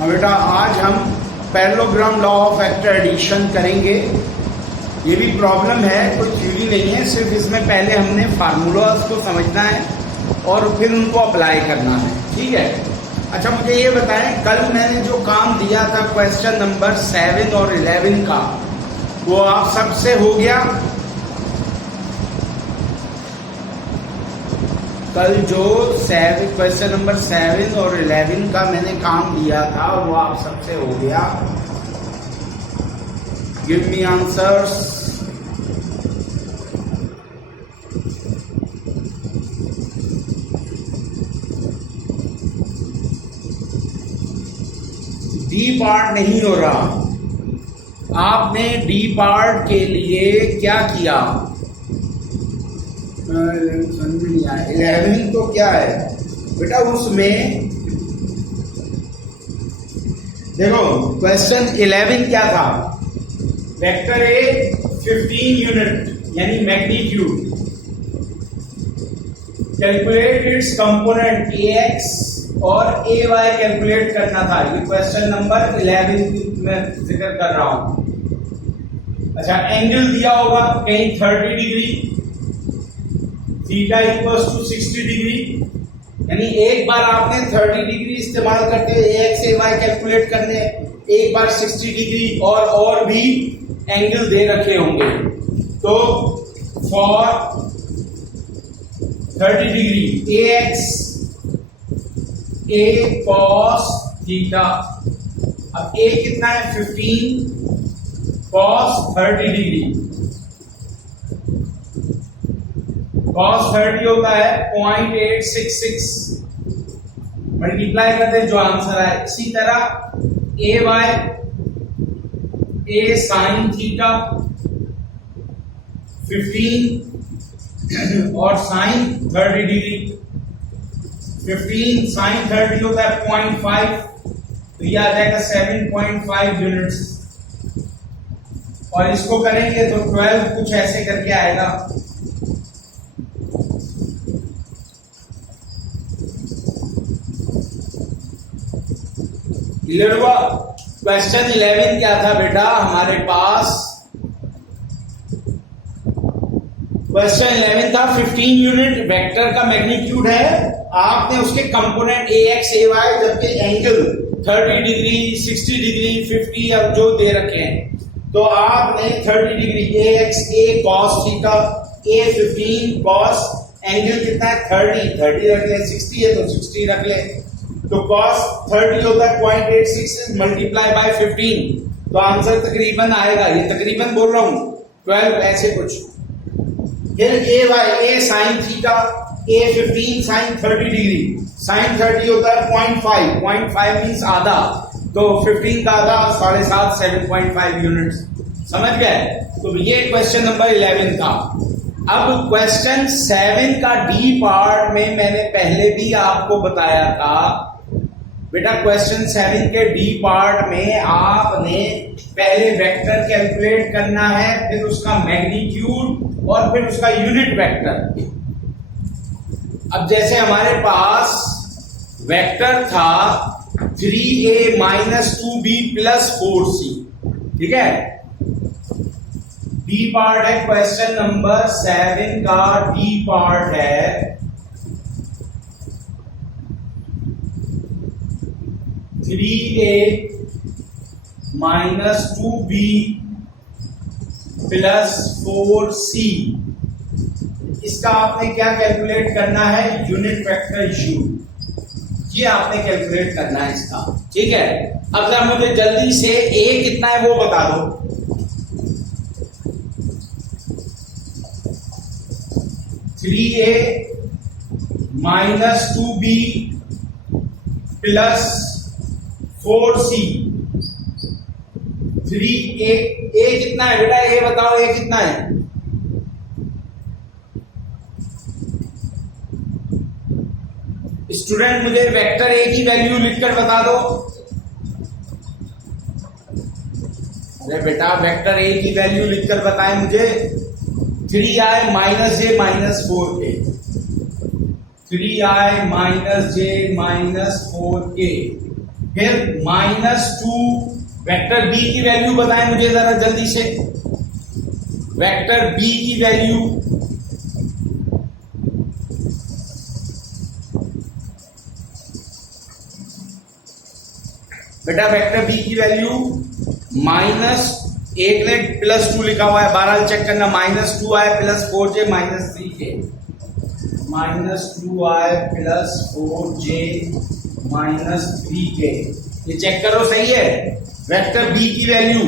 हाँ बेटा, आज हम parallelogram law of vector addition करेंगे। ये भी प्रॉब्लम है, कोई थ्योरी नहीं है, सिर्फ इसमें पहले हमने फार्मूलाज को समझना है और फिर उनको अप्लाई करना है। ठीक है। अच्छा, मुझे ये बताएं, कल मैंने जो काम दिया था क्वेश्चन नंबर 7 और 11 का, वो आप सबसे हो गया? कल जो क्वेश्चन नंबर 7 और 11 का मैंने काम दिया था वो आप सबसे हो गया? Give me answers. D part नहीं हो रहा। आपने डी पार्ट के लिए क्या किया? 11 तो क्या है बेटा, उसमें देखो क्वेश्चन 11 क्या था? वेक्टर ए 15 यूनिट यानी magnitude, calculate its component A x और ए वाई कैलकुलेट करना था। ये क्वेश्चन नंबर 11 में जिक्र कर रहा हूं। अच्छा, एंगल दिया होगा कहीं 30 degree, theta equals to 60 degree, यानी एक बार आपने 30 डिग्री इस्तेमाल करते हुए एक्स ए वाई कैलकुलेट करने, एक बार 60 डिग्री और भी एंगल दे रखे होंगे। तो for 30 degree A X A cos theta, अब ए कितना है? 15 कॉस 30 डिग्री। cos 30 होता है 0.866, मल्टीप्लाई करते हैं जो आंसर आए। इसी तरह ए वाई ए साइन थीटा 15 और साइन 30 डिग्री। 15 साइन 30 होता है 0.5, तो ये आ जाएगा 7.5 यूनिट्स। और इसको करेंगे तो 12 कुछ ऐसे करके आएगा। क्लियर हुआ? क्वेश्चन 11 क्या था बेटा हमारे पास? क्वेश्चन 11 था 15 यूनिट वेक्टर का मैग्नीट्यूड है, आपने उसके component A X A Y, जबकि एंगल 30 डिग्री 60 डिग्री 50 अब जो दे रखे हैं, तो आपने 30 degree A X A cos theta A 15 cos, angle कितना है? 30 रख ले, 60 है तो 60 रख ले। तो cos 30 होता है 0.86 मल्टीप्लाई बाय 15, तो आंसर तकरीबन आएगा, ये तकरीबन बोल रहा हूं 12 ऐसे कुछ। फिर ए Y A sine theta A 15 sign 30 degree, sign 30 होता है 0.5 मीन्स आधा, तो 15 का आधा 7.5 7.5 यूनिट्स। समझ गए? तो ये क्वेश्चन नंबर 11 था। अब क्वेश्चन 7 का डी पार्ट में मैंने पहले भी आपको बताया था बेटा, क्वेश्चन 7 के डी पार्ट में आपने पहले वेक्टर कैलकुलेट करना है, फिर उसका मैग्नीट्यूड और फिर उसका यूनिट वेक्टर। अब जैसे हमारे पास वेक्टर था 3a minus 2b plus 4c, ठीक है? डी पार्ट है क्वेश्चन नंबर 7 का, डी पार्ट है 3a minus 2b plus 4c। इसका आपने क्या कैलकुलेट करना है? यूनिट वेक्टर यू, ये आपने कैलकुलेट करना है इसका। ठीक है। अब जरा मुझे जल्दी से a कितना है वो बता दो। थ्री ए minus 2b plus 4c। 3a कितना है बेटा? ए बताओ, ए कितना है? स्टूडेंट मुझे वेक्टर ए की वैल्यू लिखकर बता दो। अरे बेटा, वेक्टर ए की वैल्यू लिखकर बताएं मुझे। 3i माइनस जे माइनस 4k, 3i माइनस जे माइनस 4k फिर -2, वेक्टर बी की वैल्यू बताएं मुझे जरा जल्दी से, वेक्टर बी की वैल्यू, बेटा वेक्टर बी की वैल्यू माइनस, एक ने +2 लिखा हुआ है, बहरहाल चेक करना, -2 आए +4j -3k, -2 आए +4j -3k, ये चेक करो सही है वेक्टर बी की वैल्यू।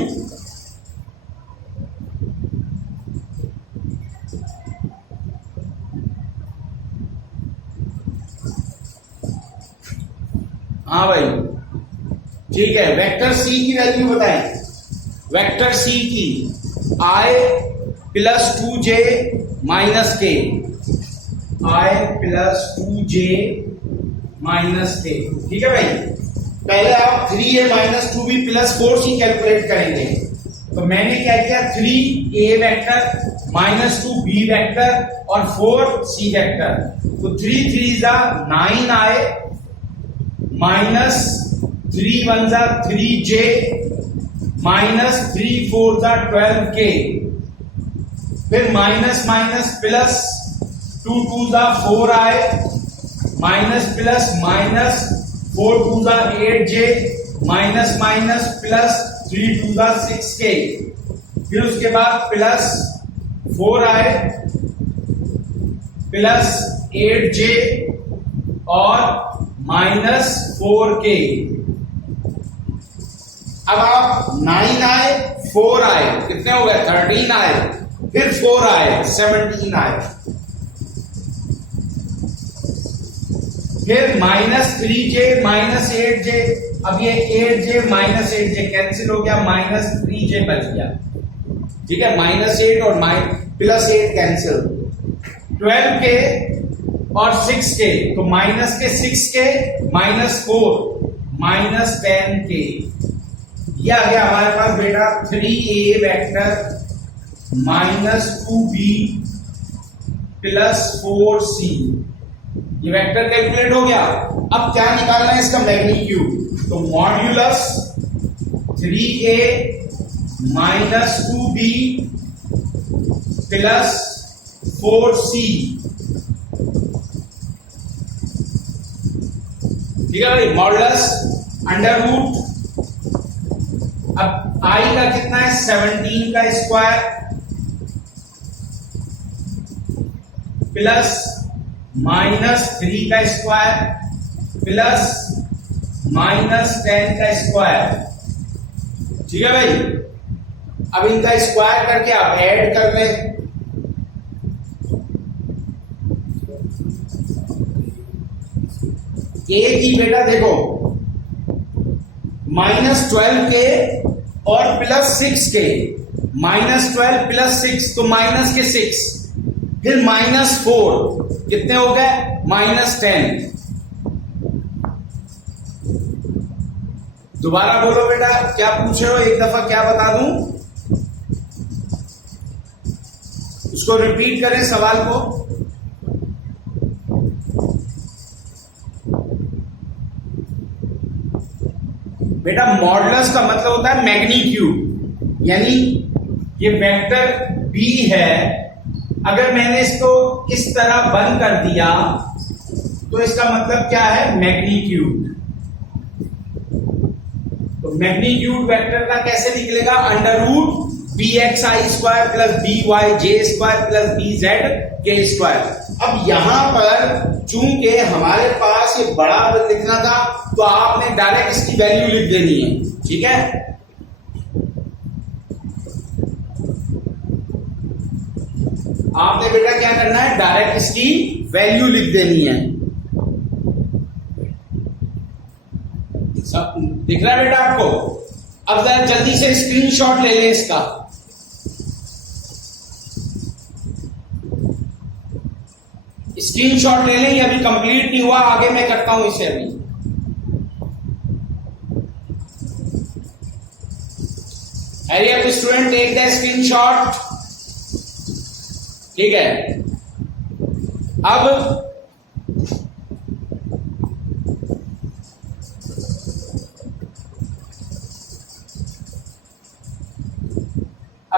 हाँ भाई ठीक है, वेक्टर सी की वैल्यू बताएं, वेक्टर सी की i +2j -k, i +2j -k, ठीक है भाई। पहले आप 3a -2b +4c कैलकुलेट करेंगे, तो मैंने क्या किया, 3a वेक्टर -2b वेक्टर और 4c वेक्टर, तो 3 3 9i -3 1 3j -3 4 12k, फिर minus minus plus 2 2 4i minus plus minus 4 2 8j minus minus plus 3 2 6k, फिर उसके बाद प्लस 4i प्लस 8j और माइनस 4k। अब आप 9 आए 4 आए, कितने हो गए, 13 आए, फिर 4 आए 17 आए, फिर -3j -8j, अब ये 8j -8j कैंसिल हो गया, -3j बच गया, ठीक है, -8 और +8 कैंसिल, 12k और 6k, तो माइनस के 6k -4 -10k, यह आ गया हमारे पास बेटा 3a वेक्टर -2b +4c, ये वेक्टर कैलकुलेट हो गया। अब क्या निकालना है इसका मैग्नीट्यूड, तो मॉड्यूलस 3a -2b +4c, ठीक है भाई, मॉडुलस अंडर रूट, अब i का कितना है 17 का स्क्वायर प्लस -3 का स्क्वायर प्लस -10 का स्क्वायर, ठीक है भाई। अब इनका स्क्वायर करके आप ऐड कर लें, ए की बेटा देखो -12k और +6k, -12 +6 तो माइनस के 6, फिर -4, कितने हो गए -10, दोबारा बोलो बेटा क्या पूछ रहे हो, एक दफा क्या बता दूं, उसको रिपीट करें सवाल को। बेटा मॉडुलस का मतलब होता है मैग्नीट्यूड, यानी ये वेक्टर b है, अगर मैंने इसको इस तरह बंद कर दिया तो इसका मतलब क्या है, मैग्नीट्यूड। तो मैग्नीट्यूड वेक्टर का कैसे निकलेगा, under root bxi² plus by_j² plus bz_k²। अब यहां पर चूंकि हमारे पास ये बड़ा लिखना था तो आपने डायरेक्ट इसकी वैल्यू लिख देनी है, ठीक है। आपने बेटा क्या करना है, डायरेक्ट इसकी वैल्यू लिख देनी है, सब दिख रहा है बेटा आपको। अब जरा जल्दी से स्क्रीनशॉट ले लें इसका, स्क्रीनशॉट ले लें, ये अभी कंप्लीट नहीं हुआ, आगे मैं करता हूं इसे अभी। Hurry up student, take the screenshot, ठीक है। अब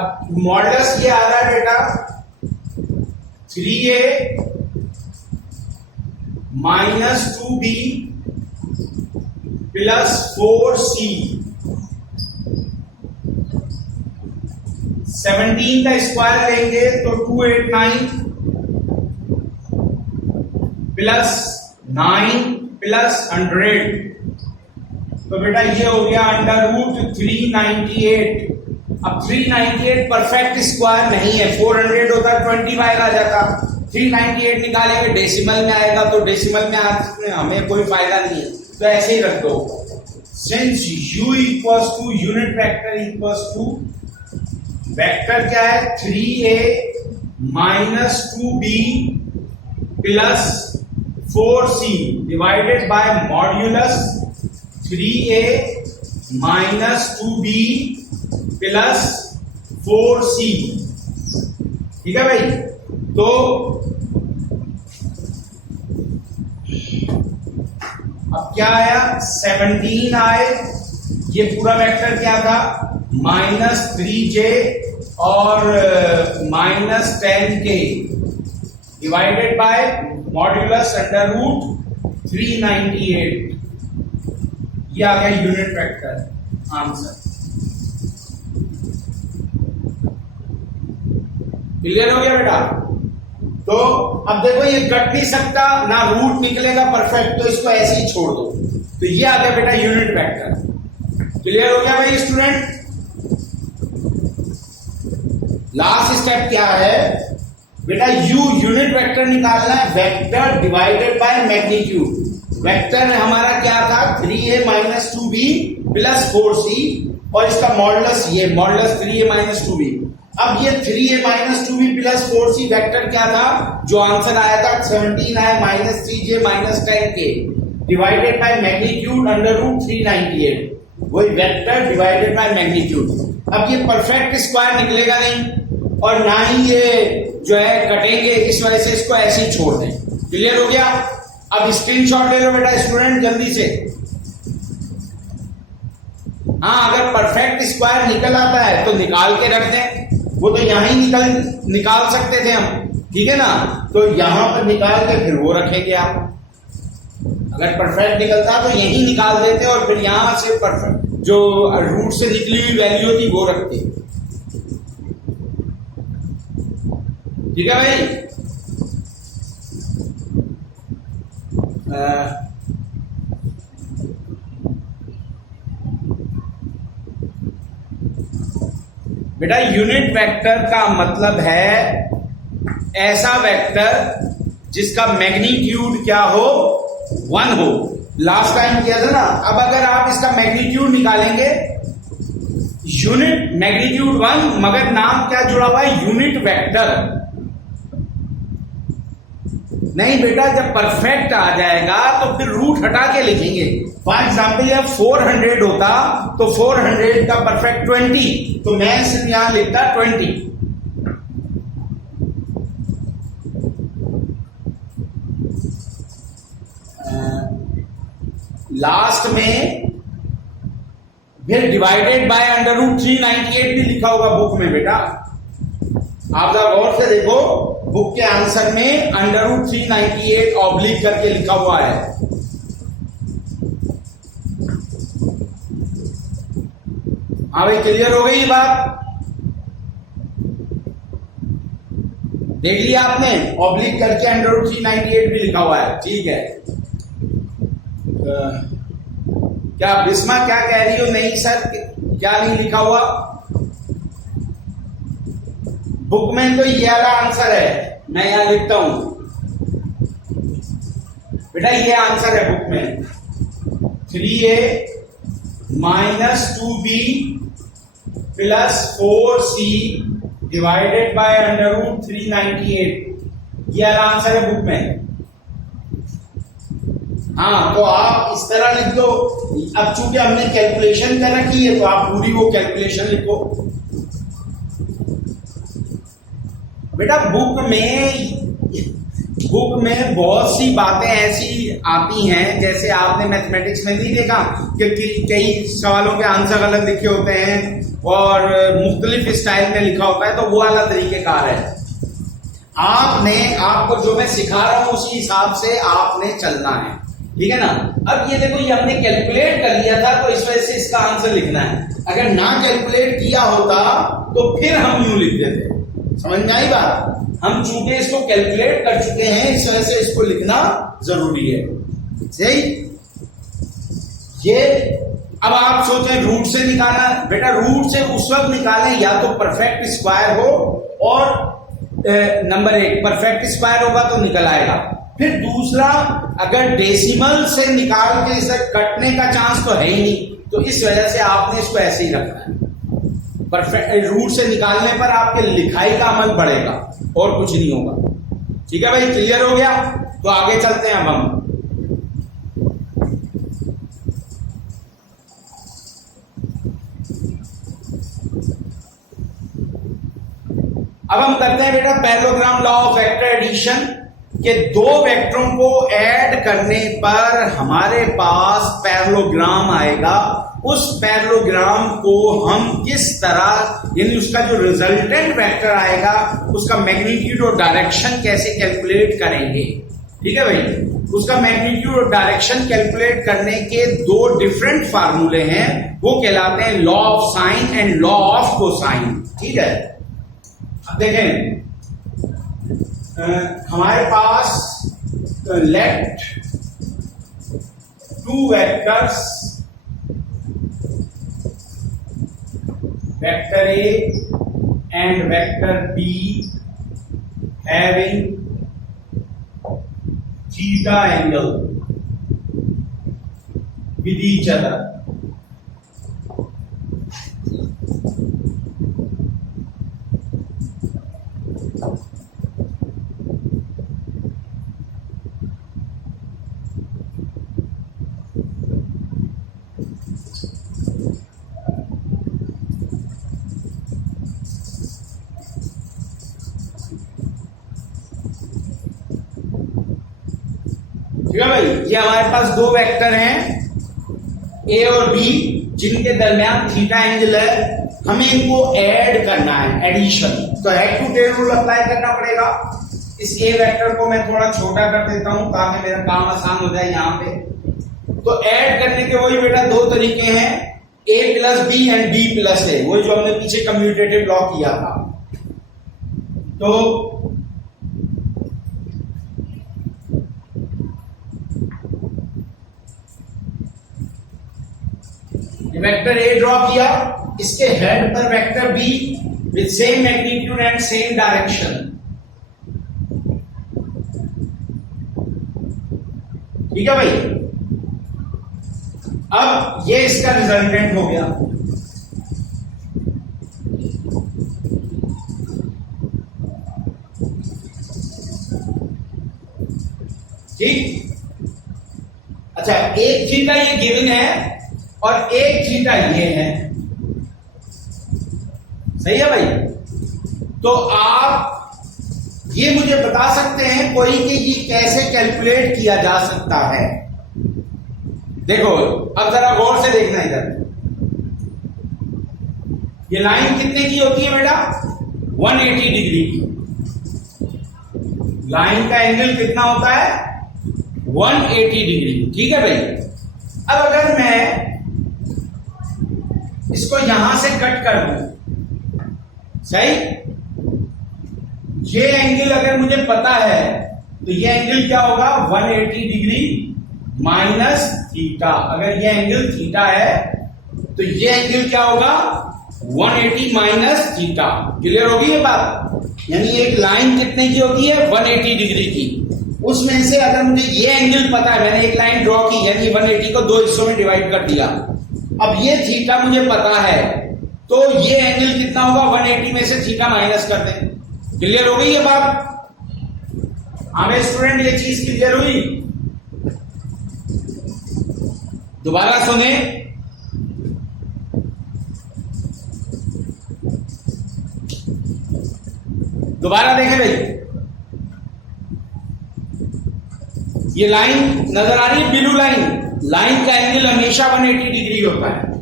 अब मॉडल्स ये आ रहा है बेटा 3a minus 2b plus 4c 17 का स्क्वायर लेंगे तो 289 प्लस 9 प्लस 100, तो बेटा ये हो गया अंडर रूट 398। अब 398 परफेक्ट स्क्वायर नहीं है, 400 होता 25 आ जाता, 398 निकालेंगे डेसिमल में आएगा, तो डेसिमल में हमें कोई फायदा नहीं है, तो ऐसे ही रख दो। Since u equals to unit vector equals to vector क्या है 3a minus 2b plus 4c divided by modulus 3a minus 2b plus 4c, ठीक है भाई। तो अब क्या आया 17 आए, ये पूरा वेक्टर क्या था माइनस 3j और minus 10k divided by modulus under root 398, ये आ गया यूनिट वेक्टर आंसर। क्लियर हो गया बेटा? तो अब देखो ये कट नहीं सकता ना, रूट निकलेगा परफेक्ट, तो इसको ऐसे ही छोड़ दो, तो ये आ गया बेटा यूनिट वेक्टर। क्लियर हो गया भाई स्टूडेंट? लास्ट स्टेप क्या है बेटा, यूनिट वेक्टर निकालना है, vector divided by magnitude. Vector हमारा क्या था 3a minus 2b plus 4c, और इसका मॉडुलस ये मॉडुलस 3a माइनस 2b। अब ये 3a minus 2b plus 4c vector क्या था, जो आंसर आया था 17 आया minus 3j minus 10k divided by magnitude under root 398, वही वेक्टर डिवाइडेड बाय मैग्नीट्यूड। अब ये परफेक्ट स्क्वायर निकलेगा नहीं, और ना ही ये जो है कटेंगे, इस वजह से इसको ऐसे ही छोड़ दें। क्लियर हो गया? अब स्क्रीनशॉट ले लो बेटा स्टूडेंट जल्दी से। हाँ, अगर परफेक्ट स्क्वायर निकल आता है तो निकाल के रख दें, वो तो यहां ही निकाल सकते थे हम, ठीक है ना, तो यहां पर निकाल के फिर वो रखेंगे आप। अगर परफेक्ट निकलता तो यही निकाल देते और फिर यहां से परफेक्ट जो रूट से निकली हुई वैल्यू थी वो रखते। ठीक है भाई? बेटा यूनिट वेक्टर का मतलब है ऐसा वेक्टर जिसका मैग्नीट्यूड क्या हो 1 हो। लास्ट टाइम किया था ना। अब अगर आप इसका मैग्नीट्यूड निकालेंगे, यूनिट मैग्नीट्यूड 1 मगर नाम क्या जुड़ा हुआ है यूनिट वेक्टर। नहीं बेटा, जब परफेक्ट आ जाएगा तो फिर रूट हटा के लिखेंगे। फॉर एग्जाम्पल जब 400 होता तो 400 का परफेक्ट 20, तो मैं सिर्फ यहां लिखता 20। लास्ट में फिर डिवाइडेड बाय अंडर रूट 398 भी लिखा होगा बुक में बेटा। आप जरा गौर से देखो, बुक के आंसर में अंडर रूट 398 ऑब्लिक करके लिखा हुआ है। हाँ भाई, क्लियर हो गई ये बात? देख लिया आपने, ऑब्लिक करके अंडर रूट 398 भी लिखा हुआ है। ठीक है। क्या बिस्मा क्या कह रही हो? नहीं सर, क्या नहीं लिखा हुआ बुक में? तो ये वाला आंसर है, मैं यहां लिखता हूं बेटा, ये आंसर है बुक में। 3a minus 2b plus 4c divided by under root 398, ये वाला आंसर है बुक में। हाँ, तो आप इस तरह लिख दो। अब चूंकि हमने कैलकुलेशन कर रखी है तो आप पूरी वो कैलकुलेशन लिखो बेटा। बुक में बुक में बहुत सी बातें ऐसी आती हैं, जैसे आपने मैथमेटिक्स में नहीं देखा कि कई सवालों के आंसर अलग लिखे होते हैं और मुख्तलिफ स्टाइल में लिखा होता है, तो वो वाला तरीकेकार है। आपको जो मैं सिखा रहा हूं उसी हिसाब से आपने चलना है, ठीक है ना। अब ये देखो, ये हमने कैलकुलेट कर लिया था, तो इस वजह से इसका आंसर लिखना है। अगर ना कैलकुलेट किया होता तो फिर हम यूं लिख देते। समझ में आई बात? हम चूंकि इसको कैलकुलेट कर चुके हैं, इस वजह से इसको लिखना जरूरी है। सही। ये अब आप सोचें रूट से निकालना, बेटा रूट से उस वक्त निकालें या तो परफेक्ट स्क्वायर हो, और नंबर 1 परफेक्ट स्क्वायर होगा तो निकल आएगा। फिर दूसरा, अगर डेसिमल से निकाल के इसे कटने का चांस तो है ही नहीं, तो इस वजह से आपने इसको ऐसे ही रखना है। परफेक्ट रूट से निकालने पर आपके लिखाई का अमल बढ़ेगा और कुछ नहीं होगा। ठीक है भाई, क्लियर हो गया? तो आगे चलते हैं। अब हम करते हैं बेटा parallelogram law of vector addition के दो वेक्टरों को ऐड करने पर हमारे पास पैरेललोग्राम आएगा। उस पैरेललोग्राम को हम किस तरह, यानी उसका जो रिजल्टेंट वेक्टर आएगा उसका मैग्नीट्यूड और डायरेक्शन कैसे कैलकुलेट करेंगे। ठीक है भाई, उसका मैग्नीट्यूड और डायरेक्शन कैलकुलेट करने के दो डिफरेंट फार्मूले हैं, वो कहलाते हैं law of sine and law of cosine. ठीक है, अब देखें हमारे पास let two vectors, vector A and vector B having theta angle with each other. ठीक है भाई, ये हमारे पास दो वेक्टर हैं ए और बी, जिनके दरमियान थीटा एंगल है। हमें इनको ऐड करना है, एडिशन। तो head to tail rule apply करना पड़ेगा। इस ए वेक्टर को मैं थोड़ा छोटा कर देता हूं ताकि मेरा काम आसान हो जाए यहां पे। तो ऐड करने के वही बेटा दो तरीके हैं, A plus B and B plus A, वही जो हमने पीछे कम्यूटेटिव लॉ किया था। तो वेक्टर ए ड्रॉ किया, इसके हेड पर vector be with same magnitude and same direction. ठीक है भाई, अब ये इसका रिजल्टेंट हो गया। ठीक, अच्छा, एक थीटा ये गिवन है और एक थीटा ये है। सही है भाई? तो आप ये मुझे बता सकते हैं कोई कि ये कैसे कैलकुलेट किया जा सकता है। देखो अब जरा गौर से देखना इधर, ये लाइन कितने की होती है बेटा? 180 डिग्री की। लाइन का एंगल कितना होता है? 180 डिग्री। ठीक है भाई, अब अगर मैं इसको यहां से कट कर दूं, सही, ये एंगल अगर मुझे पता है तो ये एंगल क्या होगा? 180 डिग्री माइनस थीटा। अगर ये एंगल थीटा है तो ये एंगल क्या होगा? 180 माइनस थीटा। क्लियर होगी ये बात? यानी एक लाइन कितने की होती है? 180 डिग्री की। उसमें से अगर मुझे ये एंगल पता है, मैंने एक लाइन ड्रॉ की, यानी 180 को दो हिस्सों में डिवाइड कर दिया, अब ये थीटा मुझे पता है, तो ये एंगल कितना होगा? 180 में से थीटा माइनस कर दें। क्लियर हो गई ये बात? हमें स्टूडेंट ये चीज क्लियर हुई? दोबारा सुने, दोबारा देखें भाई। ये लाइन नजर आ रही है, ब्लू लाइन, लाइन का एंगल हमेशा 180 डिग्री होता है।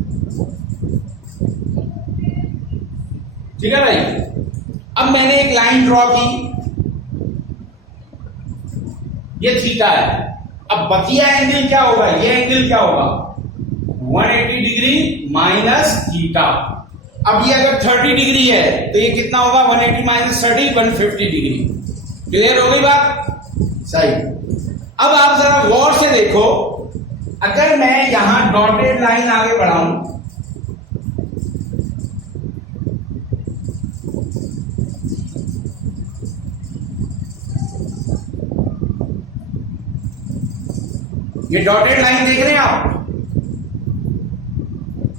ठीक है भाई। अब मैंने एक लाइन ड्रॉ की, ये थीटा है। अब बकिया एंगल क्या होगा, ये एंगल क्या होगा, 180 डिग्री माइनस थीटा। अब ये अगर 30 डिग्री है तो ये कितना होगा, 180 माइनस 30, 150 डिग्री। क्लियर हो गई बात? सही। अब आप जरा गौर से देखो, अगर मैं यहां डॉटेड लाइन आगे बढ़ाऊं, ये डॉटेड लाइन देख रहे हैं आप?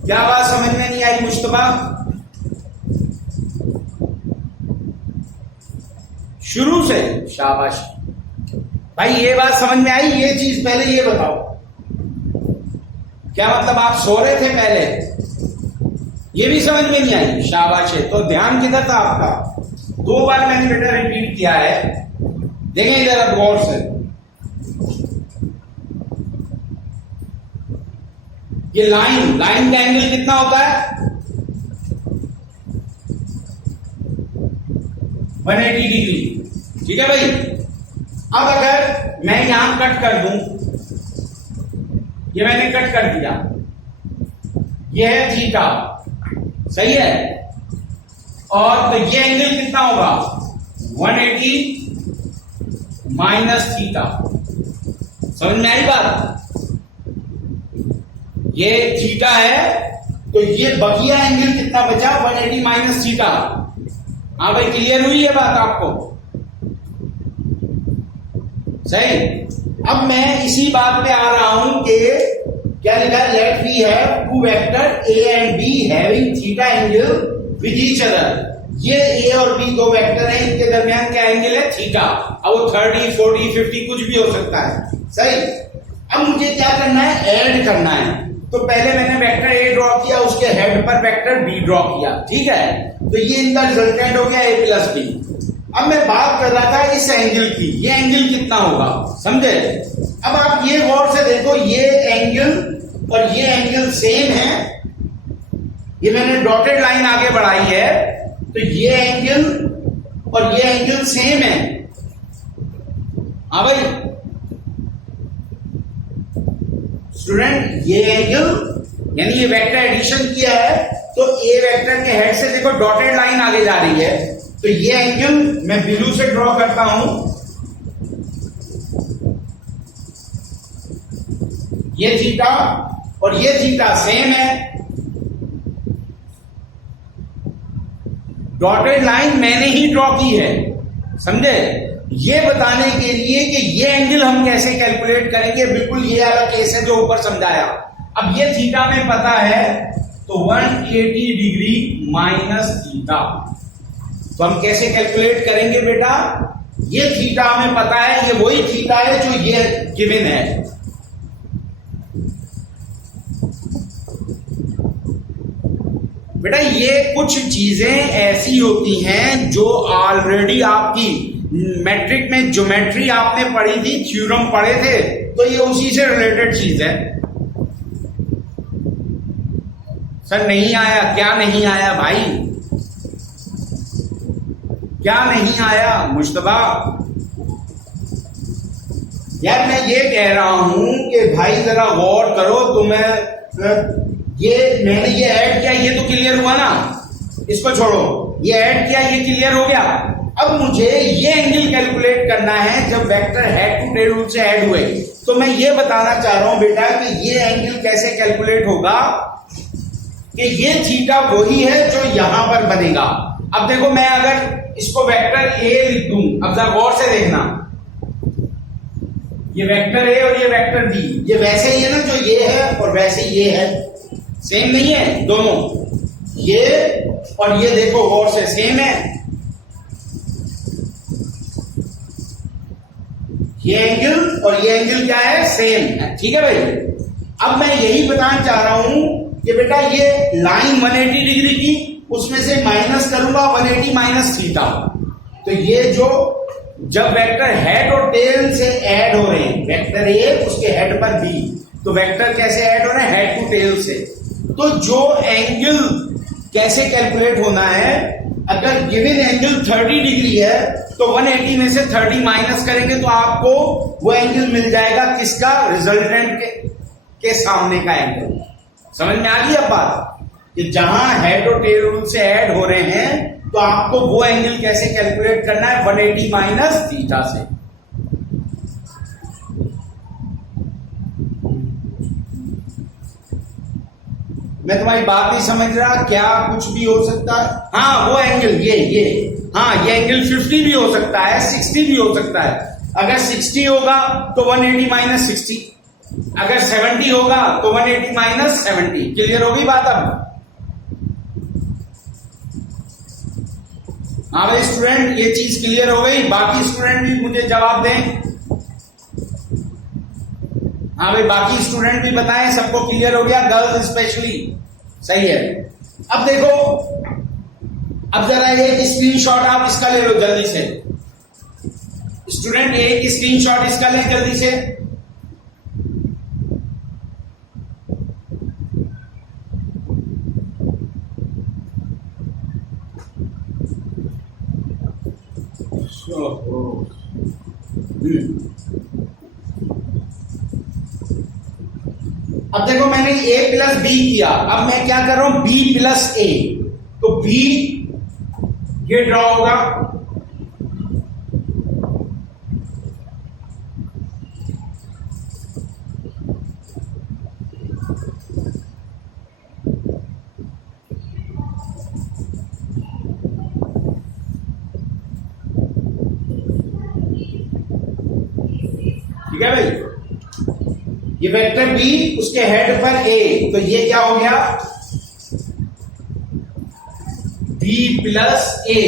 क्या बात समझ में नहीं आई मुस्तफा? शुरू से शाबाश भाई, ये बात समझ में आई? ये चीज पहले ये बताओ, क्या मतलब आप सो रहे थे पहले? ये भी समझ में नहीं आई? शाबाश है। तो ध्यान किधर था आपका? 2 बार मैंने बेटा रिपीट किया है, देखें इधर अब गौर से। ये लाइन का एंगल कितना होता है, 180 डिग्री। ठीक है भाई। अब अगर मैं यहां कट कर दूं, ये मैंने कट कर दिया, ये है थीटा, सही है। और तो ये एंगल कितना होगा, 180 माइनस थीटा। समझ में आई बात? ये थीटा है, तो ये बकिया एंगल कितना बचा, 180 माइनस थीटा। हाँ भाई, क्लियर हुई है बात आपको? सही। अब मैं इसी बात पे आ रहा हूं कि क्या लिखा है, let we have two vector A and B having theta angle with each other. ये ए और बी दो वेक्टर हैं, इनके दरमियान क्या एंगल है, थीटा। अब वो 30, 40, 50 कुछ भी हो सकता है। सही। अब मुझे क्या करना है, ऐड करना है। तो पहले मैंने वेक्टर ए ड्रॉ किया, उसके हेड पर वेक्टर बी ड्रॉ किया। ठीक है, तो ये इनका रिजल्टेंट हो गया ए प्लस बी। अब मैं बात कर रहा था इस एंगल की, ये एंगल कितना होगा, समझे? अब आप ये गौर से देखो, ये एंगल और ये एंगल सेम है। ये मैंने डॉटेड लाइन आगे बढ़ाई है, तो ये एंगल और ये एंगल सेम है। हाँ भाई स्टूडेंट, ये एंगल यानी ये वेक्टर एडिशन किया है, तो ए वेक्टर के हेड से देखो डॉटेड लाइन आगे जा रही है, तो ये एंगल मैं ब्लू से ड्रॉ करता हूं, ये थीटा और ये थीटा सेम है। डॉटेड लाइन मैंने ही ड्रॉ की है, समझे? ये बताने के लिए कि ये एंगल हम कैसे कैलकुलेट करेंगे, बिल्कुल ये वाला केस है जो ऊपर समझाया। अब ये थीटा में पता है, तो 180 डिग्री माइनस थीटा, तो हम कैसे कैलकुलेट करेंगे बेटा? ये थीटा हमें पता है, ये वही थीटा है जो ये गिवन है। बेटा ये कुछ चीजें ऐसी होती हैं जो ऑलरेडी आपकी मैट्रिक में ज्योमेट्री आपने पढ़ी थी, थ्योरम पढ़े थे, तो ये उसी से रिलेटेड चीज है। सर नहीं आया? क्या नहीं आया भाई, क्या नहीं आया मुस्तफा? यार मैं ये कह रहा हूं कि भाई जरा गौर करो। तो मैंने ये ऐड किया, ये तो क्लियर हुआ ना, इसको छोड़ो, ये ऐड किया, ये क्लियर हो गया। अब मुझे ये एंगल कैलकुलेट करना है जब vector head to tail rule से ऐड हुए। तो मैं ये बताना चाह रहा हूं बेटा कि ये एंगल कैसे कैलकुलेट होगा, कि ये थीटा वही है जो यहां पर बनेगा। अब देखो, मैं अगर इसको वेक्टर ए लिख दूं, अब जरा गौर से देखना, ये वेक्टर ए और ये वेक्टर बी, ये वैसे ही है ना जो ये है और वैसे ये है, सेम नहीं है दोनों? ये और ये देखो गौर से सेम है, ये एंगल और ये एंगल क्या है, सेम है। ठीक है भाई। अब मैं यही बताना चाह रहा हूं कि बेटा ये लाइन 180 डिग्री की, उसमें से माइनस करूंगा 180 माइनस थीटा, तो ये जो जब वेक्टर हेड और टेल से ऐड हो रहे हैं, वेक्टर ए उसके हेड पर बी, तो वेक्टर कैसे ऐड हो रहे हैं? हेड टू टेल से। तो जो एंगल कैसे कैलकुलेट होना है, अगर गिवन एंगल 30 डिग्री है तो 180 में से 30 माइनस करेंगे तो आपको वो एंगल मिल जाएगा किसका? रिजल्टेंट के सामने का एंगल। समझ में आ गई अब बात कि जहां हेड और टेल रूल से ऐड हो रहे हैं तो आपको वो एंगल कैसे कैलकुलेट करना है? 180 माइनस थीटा से। मैं तुम्हारी बात नहीं समझ रहा, क्या कुछ भी हो सकता है? हाँ, वो एंगल ये हाँ, ये एंगल 50 भी हो सकता है, 60 भी हो सकता है। अगर 60 होगा तो 180 माइनस 60, अगर 70 होगा तो 180 माइनस 70। क्लियर होगी बात अब? हाँ भाई स्टूडेंट, ये चीज क्लियर हो गई? बाकी स्टूडेंट भी मुझे जवाब दें। हाँ भाई, बाकी स्टूडेंट भी बताएं, सबको क्लियर हो गया? गर्ल्स स्पेशली, सही है। अब देखो, अब जरा एक स्क्रीनशॉट आप इसका ले लो जल्दी से। स्टूडेंट एक स्क्रीनशॉट इसका लें जल्दी से। अब देखो, मैंने a प्लस बी किया, अब मैं क्या कर रहा हूं? b प्लस ए। तो b ये ड्रॉ होगा, ठीक है भाई? ये वेक्टर बी, उसके हेड पर ए, तो ये क्या हो गया? बी प्लस ए।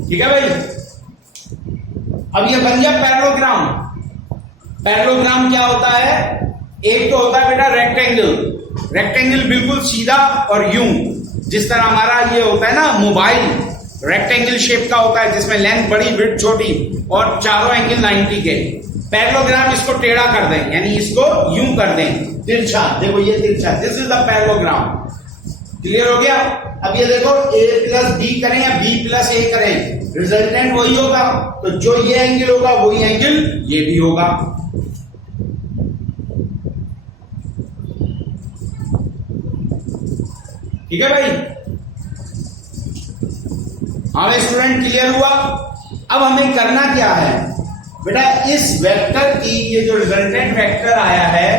ठीक है भाई? अब ये बन गया पैरेललोग्राम। पैरेललोग्राम क्या होता है? एक तो होता है बेटा रेक्टेंगल, रेक्टेंगल बिल्कुल सीधा और यूं, जिस तरह हमारा ये होता है ना मोबाइल, रेक्टेंगल शेप का होता है जिसमें लेंथ बड़ी विड्थ छोटी और चारों एंगल 90 के। पैरेललोग्राम इसको टेढ़ा कर दें, यानी इसको यूं कर दें, तिरछा। देखो ये तिरछा, this is the parallelogram. Clear हो गया? अब ये देखो, a प्लस बी करें या b प्लस ए करें, रिजल्टेंट वही होगा। तो जो ये एंगल होगा वही एंगल ये भी होगा। ठीक है भाई? हाँ स्टूडेंट, क्लियर हुआ? अब हमें करना क्या है बेटा? इस वेक्टर की, ये जो रिजल्टेंट वेक्टर आया है,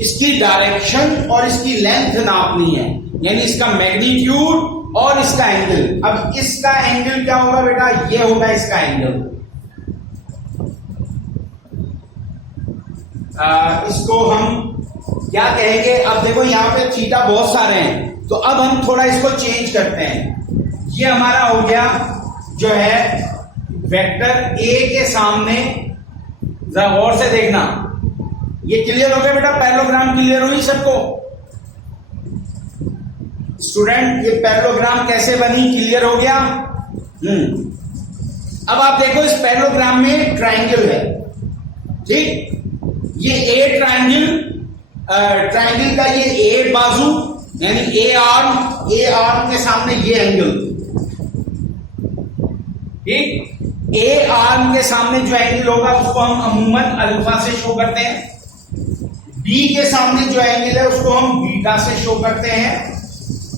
इसकी डायरेक्शन और इसकी लेंथ नापनी है, यानी इसका मैग्नीट्यूड और इसका एंगल। अब इसका एंगल क्या होगा बेटा? ये होगा इसका एंगल। इसको हम क्या कहेंगे? अब देखो यहां पे थीटा बहुत सारे हैं, तो अब हम थोड़ा इसको चेंज करते हैं। ये हमारा हो गया जो है वेक्टर ए के सामने, जरा गौर से देखना, ये क्लियर हो गया बेटा? पैरेललोग्राम क्लियर हुई सबको? स्टूडेंट ये पैरेललोग्राम कैसे बनी, क्लियर हो गया? अब आप देखो, इस पैरेललोग्राम में ट्राइंगल है, ठीक? ये ए ट्राइंगल, ट्राइंगल का ये ए बाजू यानी ए आर्म के सामने ये एंगल, ठीक? ए आर्म के सामने जो एंगल होगा उसको हम अमूमन अल्फा से शो करते हैं। बी के सामने जो एंगल है उसको हम बीटा से शो करते हैं,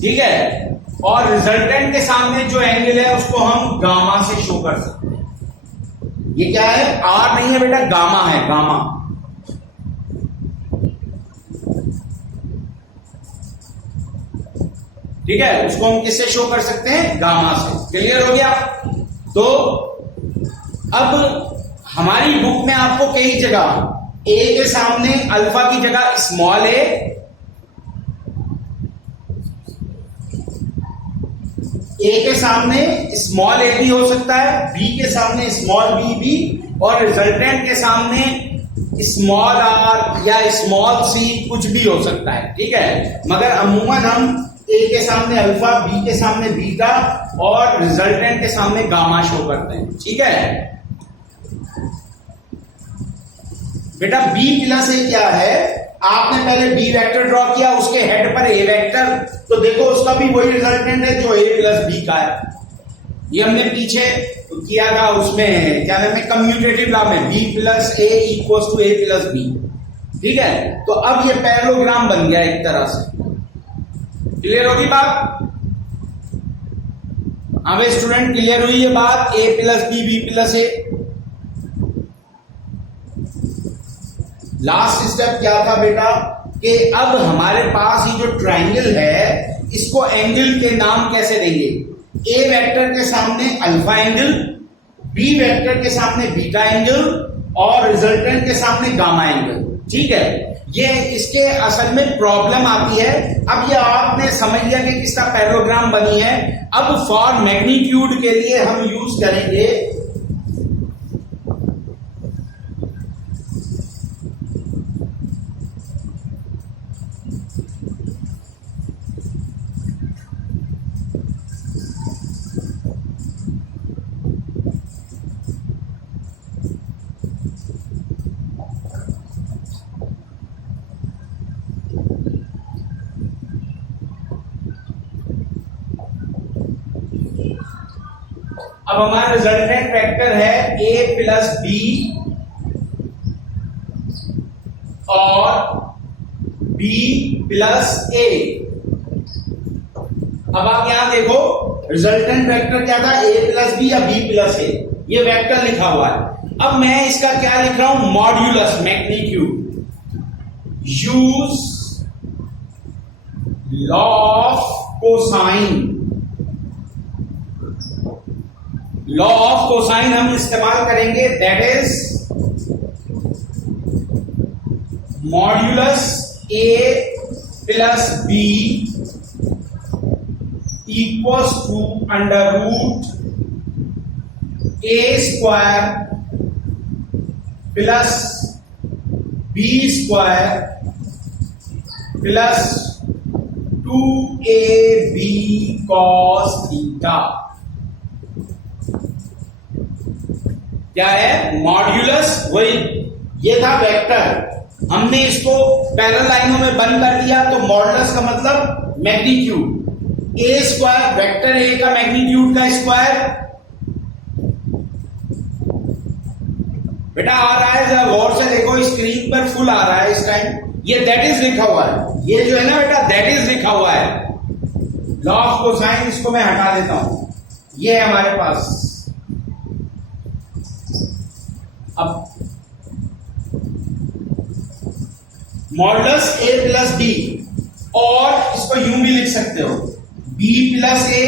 ठीक है? और रिजल्टेंट के सामने जो एंगल है उसको हम गामा से शो कर सकते हैं। ये क्या है? आर नहीं है बेटा, गामा है, गामा। ठीक है? उसको हम किससे शो कर सकते हैं? गामा से। क्लियर हो गया? तो अब हमारी बुक में आपको कई जगह ए के सामने अल्फा की जगह स्मॉल ए, के सामने स्मॉल ए भी हो सकता है, बी के सामने स्मॉल बी भी, और रिजल्टेंट के सामने स्मॉल आर या स्मॉल सी कुछ भी हो सकता है। ठीक है? मगर अमूमन हम ए के सामने अल्फा, बी के सामने बीटा और रिजल्टेंट के सामने गामा शो करते हैं। ठीक है बेटा, बी प्लस ए क्या है? आपने पहले बी वेक्टर ड्रॉ किया, उसके हेड पर ए वेक्टर, तो देखो उसका भी वही रिजल्टेंट है जो ए प्लस बी का है। ये हमने पीछे किया था, उसमें क्या नाम है, कम्यूटेटिव लॉ में B plus A equals to A plus B. ठीक है, तो अब ये पैरेललोग्राम बन गया एक तरह से। क्लियर होगी बात? हाँ भाई स्टूडेंट, क्लियर हुई ये बात? ए प्लस बी, बी प्लस ए। लास्ट स्टेप क्या था बेटा कि अब हमारे पास ये जो ट्राइंगल है इसको एंगल के नाम कैसे देंगे? ए वेक्टर के सामने अल्फा एंगल, बी वेक्टर के सामने बीटा एंगल और रिजल्टेंट के सामने गामा एंगल। ठीक है, ये इसके असल में प्रॉब्लम आती है। अब ये आपने समझ लिया कि किसका पैरेललोग्राम बनी है। अब फॉर मैग्नीट्यूड के लिए हम यूज करेंगे अब हमारा रिजल्टेंट वेक्टर है a प्लस बी और b प्लस ए। अब आप यहां देखो रिजल्टेंट वेक्टर क्या था, a प्लस बी या b प्लस ए, ये वेक्टर लिखा हुआ है। अब मैं इसका क्या लिख रहा हूं, modulus, magnitude. Use law of cosine. Law of cosine हम इस्तेमाल करेंगे, that is modulus A plus B equals to under root A square plus B square plus 2ab cos theta. क्या है? मॉड्यूलस, वही ये था वेक्टर, हमने इसको पैरेलल लाइनों में बंद कर दिया, तो मॉड्यूलस का मतलब magnitude. A square, vector A का मैग्नीट्यूड का स्क्वायर। बेटा आ रहा है, जरा गौर से देखो, स्क्रीन पर फुल आ रहा है इस टाइम। ये दैट इज लिखा हुआ है, ये जो है ना बेटा दैट इज लिखा हुआ है। लॉ ऑफ कोसाइन, इसको मैं हटा देता हूं, ये है हमारे पास। अब मॉडुलस ए प्लस बी, और इसको यूं भी लिख सकते हो, B plus A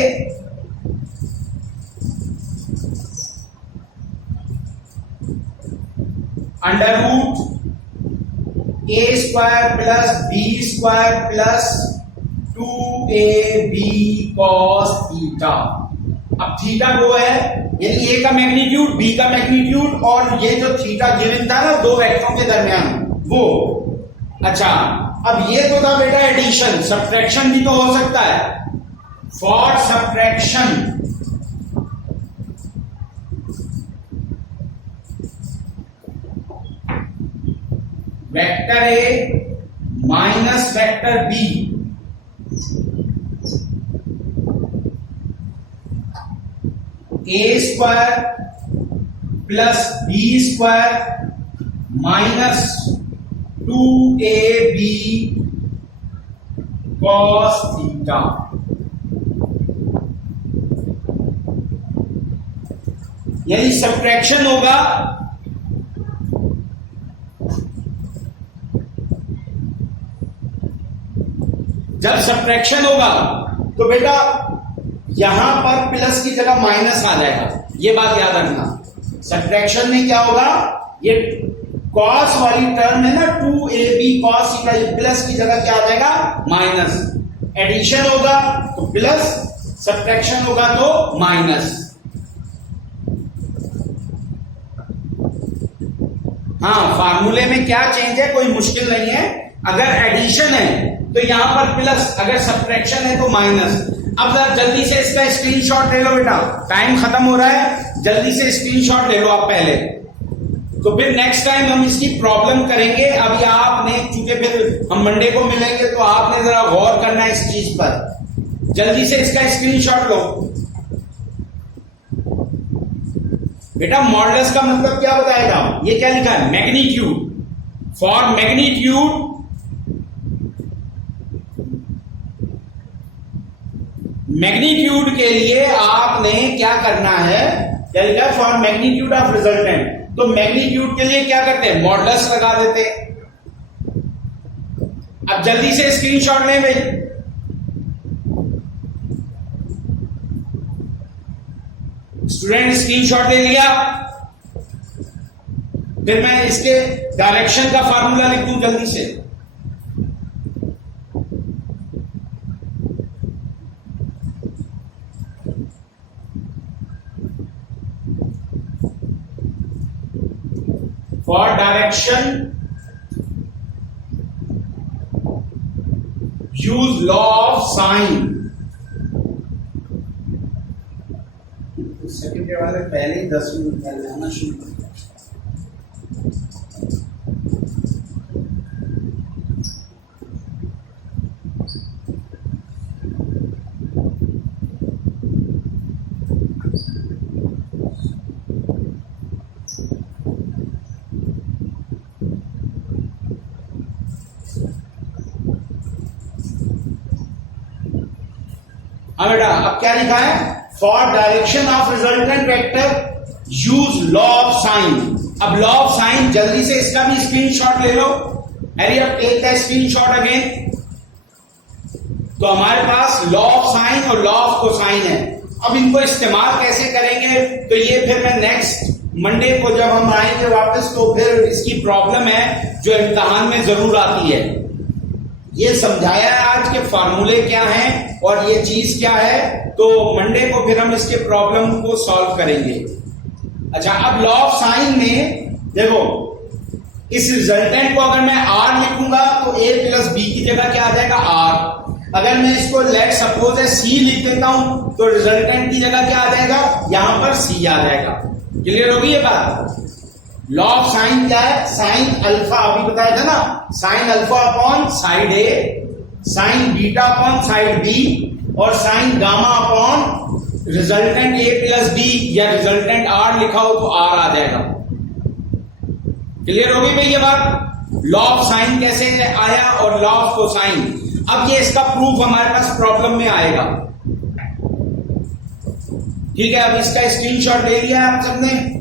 under root A square plus B square plus 2ab cos theta. अब थीटा वो है, यानी ए का मैग्नीट्यूड, बी का मैग्नीट्यूड, और ये जो थीटा गिवन था ना दो वेक्टरों के दरमियान वो। अच्छा, अब ये तो था बेटा एडिशन, सब्ट्रैक्शन भी तो हो सकता है। For subtraction vector A minus vector B A square plus B square minus 2ab cos theta. यानी सब्ट्रैक्शन होगा जब सब्ट्रैक्शन होगा तो बेटा यहां पर प्लस की जगह माइनस आ जाएगा, ये बात याद रखना। सब्ट्रैक्शन में क्या होगा, ये कॉस वाली टर्म है ना 2ab cos थीटा, प्लस की जगह क्या आ जाएगा, माइनस। एडिशन होगा तो प्लस, सब्ट्रैक्शन होगा तो माइनस। हाँ, फार्मूले में क्या चेंज है, कोई मुश्किल नहीं है। अगर एडिशन है तो यहां पर प्लस, अगर सब्ट्रैक्शन है तो माइनस। अब जरा जल्दी से इसका स्क्रीनशॉट ले लो बेटा, टाइम खत्म हो रहा है, जल्दी से स्क्रीनशॉट ले लो आप पहले, तो फिर नेक्स्ट टाइम हम इसकी प्रॉब्लम करेंगे। अभी आपने, चूंकि फिर हम मंडे को मिलेंगे, तो आपने जरा गौर करना है इस चीज पर। जल्दी से इसका स्क्रीनशॉट लो बेटा। मॉडुलस का मतलब क्या बताएगा, ये क्या लिखा है, मैग्नीट्यूड। फॉर मैग्नीट्यूड मैग्नीट्यूड के लिए आपने क्या करना है, क्या लिखा है, फॉर मैग्नीट्यूड ऑफ रिजल्टेंट। तो मैग्नीट्यूड के लिए क्या करते हैं, मॉडुलस लगा देते। अब जल्दी से स्क्रीनशॉट लें भाई। स्टूडेंट स्क्रीनशॉट ले लिया, फिर मैं इसके डायरेक्शन का फार्मूला लिख दूं जल्दी से। For direction, use law of sine। Second के वाले पहले 10 मिनट पहले आना शुरू कर दिया। हाँ बेटा, अब क्या लिखा है, for direction of resultant vector use law of sine. अब लॉ ऑफ साइन, जल्दी से इसका भी स्क्रीनशॉट ले लो। Hurry up, take the screenshot again. तो हमारे पास लॉ ऑफ साइन और लॉ ऑफ कोसाइन है। अब इनको इस्तेमाल कैसे करेंगे, तो ये फिर मैं नेक्स्ट मंडे को जब हम आएंगे वापस, तो फिर इसकी प्रॉब्लम है जो इम्तिहान में जरूर आती है। ये समझाया है आज के फार्मूले क्या हैं और ये चीज क्या है, तो मंडे को फिर हम इसके प्रॉब्लम को सॉल्व करेंगे। अच्छा, अब लॉ ऑफ साइन में देखो, इस रिजल्टेंट को अगर मैं आर लिखूंगा तो ए प्लस बी की जगह क्या आ जाएगा, आर। अगर मैं इसको लेट सपोज है सी लिख देता हूं, तो रिजल्टेंट की जगह क्या आ जाएगा, यहां पर सी आ जाएगा। क्लियर होगी ये बात। लॉ ऑफ साइन क्या है, साइन अल्फा, अभी बताया था ना, sine alpha upon side A, sine beta upon side B, और sine gamma upon resultant A plus B, या रिजल्टेंट आर लिखा हो तो आर आ जाएगा। क्लियर होगी भाई ये बात। लॉ ऑफ साइन कैसे आया और लॉ ऑफ कोसाइन। अब ये इसका प्रूफ हमारे पास प्रॉब्लम में आएगा। ठीक है, अब इसका स्क्रीनशॉट ले लिया आप सबने।